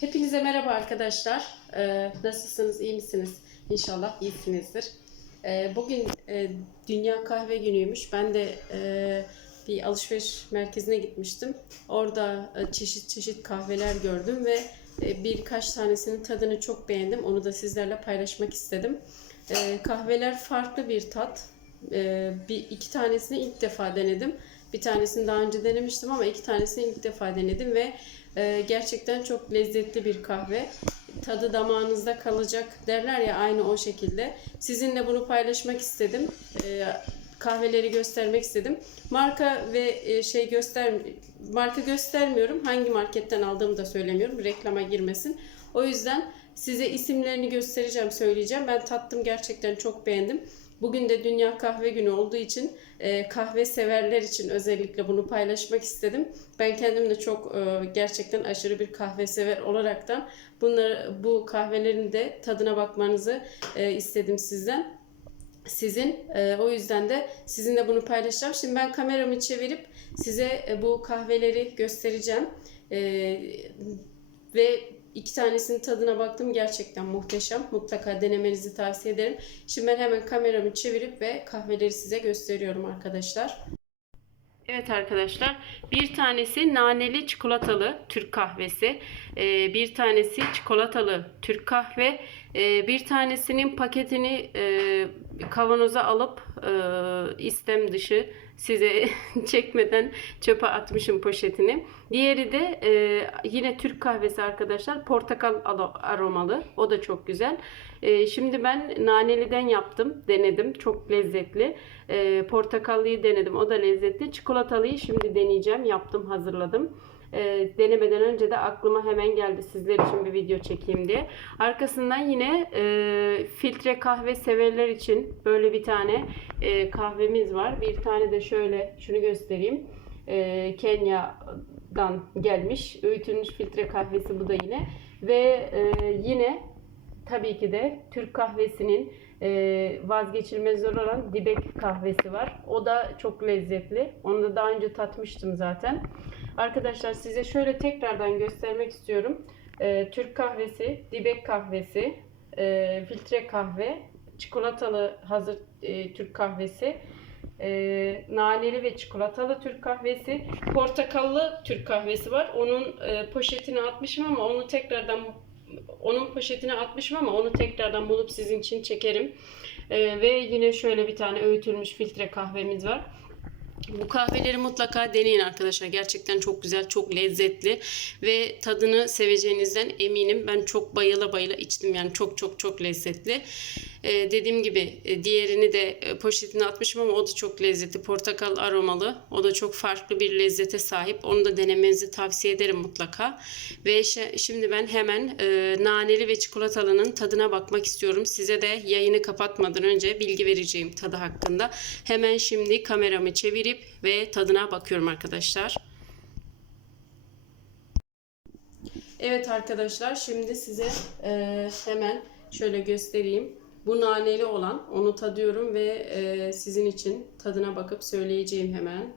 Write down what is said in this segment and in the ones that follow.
Hepinize merhaba arkadaşlar. Ee, nasılsınız? iyi misiniz? İnşallah iyisinizdir. Ee, bugün e, Dünya Kahve Günü'ymüş. Ben de e, bir alışveriş merkezine gitmiştim. Orada e, çeşit çeşit kahveler gördüm ve e, birkaç tanesinin tadını çok beğendim. Onu da sizlerle paylaşmak istedim. E, kahveler farklı bir tat. E, bir iki tanesini ilk defa denedim. Bir tanesini daha önce denemiştim ama iki tanesini ilk defa denedim ve e, gerçekten çok lezzetli bir kahve. Tadı damağınızda kalacak derler ya aynı o şekilde. Sizinle bunu paylaşmak istedim. E, kahveleri göstermek istedim. Marka ve e, şey göster marka göstermiyorum. Hangi marketten aldığımı da söylemiyorum. Reklama girmesin. O yüzden size isimlerini göstereceğim, söyleyeceğim. Ben tattım gerçekten çok beğendim. Bugün de Dünya Kahve Günü olduğu için e, kahve severler için özellikle bunu paylaşmak istedim. Ben kendim de çok e, gerçekten aşırı bir kahve sever olaraktan bunları bu kahvelerin de tadına bakmanızı e, istedim sizden. Sizin e, o yüzden de sizinle bunu paylaşacağım. Şimdi ben kameramı çevirip size e, bu kahveleri göstereceğim. E, ve iki tanesinin tadına baktım gerçekten muhteşem. Mutlaka denemenizi tavsiye ederim. Şimdi ben hemen kameramı çevirip ve kahveleri size gösteriyorum arkadaşlar. Evet arkadaşlar bir tanesi naneli çikolatalı Türk kahvesi Ee, bir tanesi çikolatalı Türk kahve Ee, bir tanesinin paketini e, kavanoza alıp e, istem dışı size çekmeden çöpe atmışım poşetini. Diğeri de e, yine Türk kahvesi arkadaşlar portakal aromalı o da çok güzel. E, şimdi ben naneliden yaptım denedim çok lezzetli. E, portakallıyı denedim o da lezzetli. Çikolatalıyı şimdi deneyeceğim yaptım hazırladım. E, denemeden önce de aklıma hemen geldi sizler için bir video çekeyim diye. Arkasından yine e, filtre kahve severler için böyle bir tane e, kahvemiz var. Bir tane de şöyle şunu göstereyim. E, Kenya'dan gelmiş öğütülmüş filtre kahvesi bu da yine. Ve e, yine tabii ki de Türk kahvesinin e, vazgeçilmez olan dibek kahvesi var. O da çok lezzetli. Onu da daha önce tatmıştım zaten. Arkadaşlar size şöyle tekrardan göstermek istiyorum. E, Türk kahvesi, dibek kahvesi, e, filtre kahve, çikolatalı hazır e, Türk kahvesi, e, naneli ve çikolatalı Türk kahvesi, portakallı Türk kahvesi var. Onun e, poşetini atmışım ama onu tekrardan onun poşetine atmışım ama onu tekrardan bulup sizin için çekerim. E, ve yine şöyle bir tane öğütülmüş filtre kahvemiz var. Bu kahveleri mutlaka deneyin arkadaşlar. Gerçekten çok güzel, çok lezzetli ve tadını seveceğinizden eminim. Ben çok bayıla bayıla içtim yani çok çok çok lezzetli. Ee, dediğim gibi e, diğerini de e, poşetine atmışım ama o da çok lezzetli. Portakal aromalı. O da çok farklı bir lezzete sahip. Onu da denemenizi tavsiye ederim mutlaka. Ve şimdi ben hemen e, naneli ve çikolatalının tadına bakmak istiyorum. Size de yayını kapatmadan önce bilgi vereceğim tadı hakkında. Hemen şimdi kameramı çevirip ve tadına bakıyorum arkadaşlar. Evet arkadaşlar şimdi size e, hemen şöyle göstereyim. Bu naneli olan onu tadıyorum ve e, sizin için tadına bakıp söyleyeceğim hemen.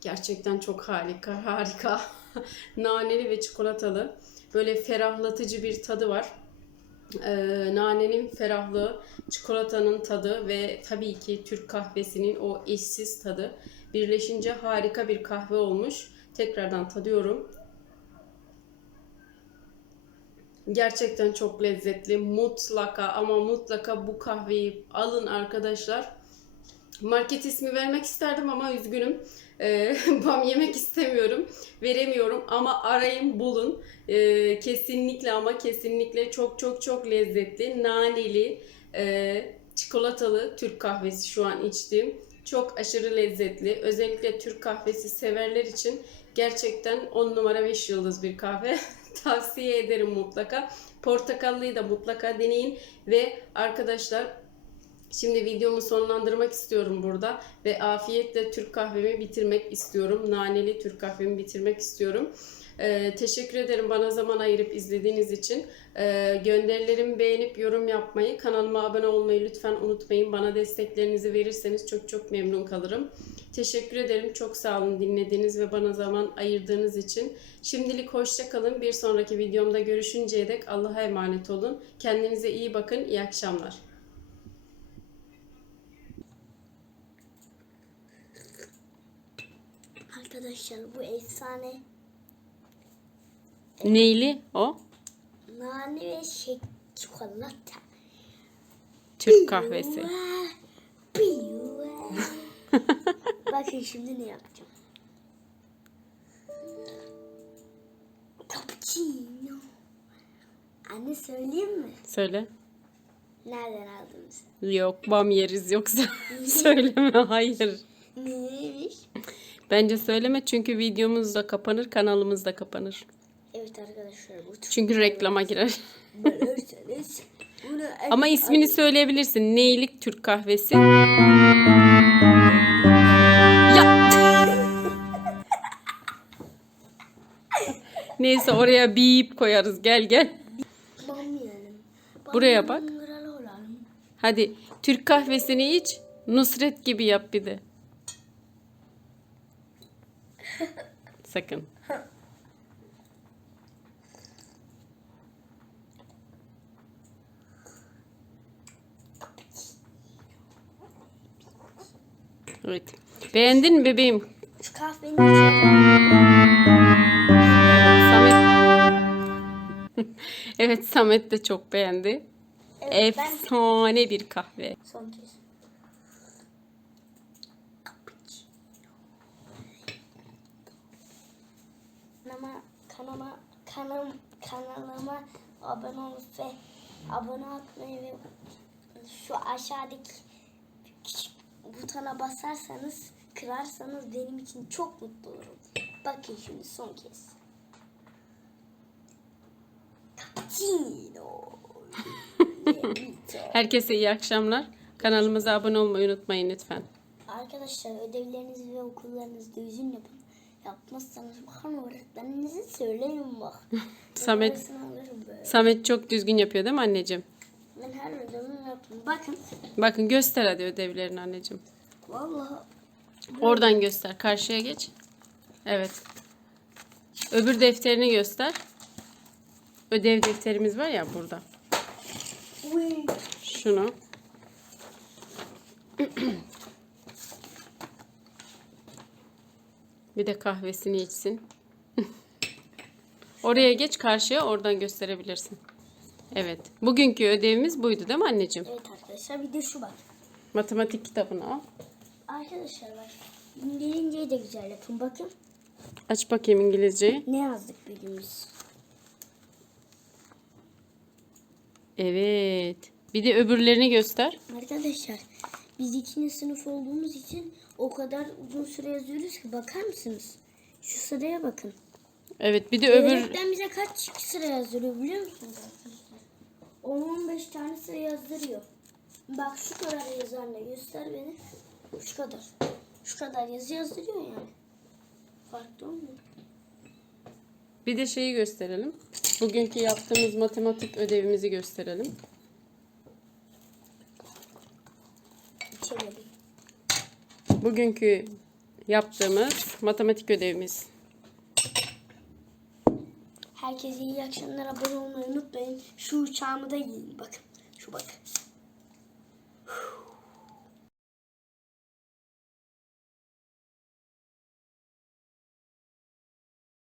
Gerçekten çok harika, harika. Naneli ve çikolatalı. Böyle ferahlatıcı bir tadı var. Ee, nanenin ferahlığı, çikolatanın tadı ve tabii ki Türk kahvesinin o eşsiz tadı birleşince harika bir kahve olmuş. Tekrardan tadıyorum. Gerçekten çok lezzetli. Mutlaka ama mutlaka bu kahveyi alın arkadaşlar. Market ismi vermek isterdim ama üzgünüm. Ee, bam yemek istemiyorum. Veremiyorum ama arayın bulun. Ee, kesinlikle ama kesinlikle çok çok çok lezzetli. Naneli, e, çikolatalı Türk kahvesi şu an içtiğim. Çok aşırı lezzetli. Özellikle Türk kahvesi severler için gerçekten 10 numara 5 yıldız bir kahve. Tavsiye ederim mutlaka. Portakallıyı da mutlaka deneyin. Ve arkadaşlar Şimdi videomu sonlandırmak istiyorum burada ve afiyetle Türk kahvemi bitirmek istiyorum. Naneli Türk kahvemi bitirmek istiyorum. Ee, teşekkür ederim bana zaman ayırıp izlediğiniz için. Ee, gönderilerimi beğenip yorum yapmayı, kanalıma abone olmayı lütfen unutmayın. Bana desteklerinizi verirseniz çok çok memnun kalırım. Teşekkür ederim. Çok sağ olun dinlediğiniz ve bana zaman ayırdığınız için. Şimdilik hoşça kalın. Bir sonraki videomda görüşünceye dek Allah'a emanet olun. Kendinize iyi bakın. İyi akşamlar. Arkadaşlar bu efsane Neyli o? nane ve şey çikolata. Türk kahvesi. Bakın şimdi ne yapacağım. Cappuccino. Anne söyleyeyim mi? Söyle. Nereden aldınız? Yok bam yeriz yoksa söyleme hayır. Neymiş? Bence söyleme çünkü videomuz da kapanır kanalımız da kapanır. Evet arkadaşlar bu Çünkü reklama girer. bölürseniz bunu Ama ismini söyleyebilirsin. Neylik Türk kahvesi. Ya. Neyse oraya bip koyarız. Gel gel. Buraya bak. Hadi Türk kahvesini iç. Nusret gibi yap bir de. Sakın. Evet. Beğendin mi bebeğim? Şu kahvenin Samet. evet Samet de çok beğendi. Evet, ben Efsane bir kahve. son kez. Kanalıma, kanalıma, kanal, kanalıma abone olup ve abone atmayı ve şu aşağıdaki küçük butona basarsanız, kırarsanız benim için çok mutlu olurum. Bakın şimdi son kez. Cappuccino. Herkese iyi akşamlar. Kanalımıza abone olmayı unutmayın lütfen. Arkadaşlar ödevlerinizi ve okullarınızı düzgün yapın. Yapmazsanız bakın öğretmeninize söyleyin bak. Samet. Samet çok düzgün yapıyor değil mi anneciğim? Ben her ödevimi yaptım. Bakın. Bakın göster hadi ödevlerini anneciğim. Vallahi Oradan göster. Karşıya geç. Evet. Öbür defterini göster. Ödev defterimiz var ya burada. Şunu. Bir de kahvesini içsin. Oraya geç karşıya oradan gösterebilirsin. Evet. Bugünkü ödevimiz buydu değil mi anneciğim? Evet arkadaşlar bir de şu bak. Matematik kitabını al. Arkadaşlar bak. İngilizceyi de güzel yapın. Bakın Aç bakayım İngilizceyi. ne yazdık bildiğimiz. Evet. Bir de öbürlerini göster. Arkadaşlar biz ikinci sınıf olduğumuz için o kadar uzun süre yazıyoruz ki bakar mısınız? Şu sıraya bakın. Evet. Bir de öbür Öğretmen bize kaç sıra yazdırıyor biliyor musunuz arkadaşlar? 10-15 tane sıra yazdırıyor. Bak şu kadar yazar ne göster beni. Şu kadar. Şu kadar yazı yazdırıyor yani. Farklı olmuyor. bir de şeyi gösterelim. Bugünkü yaptığımız matematik ödevimizi gösterelim. bugünkü yaptığımız matematik ödevimiz. Herkese iyi akşamlar. Abone olmayı unutmayın. Şu uçağımı da yiyin. Bakın. Şu bak.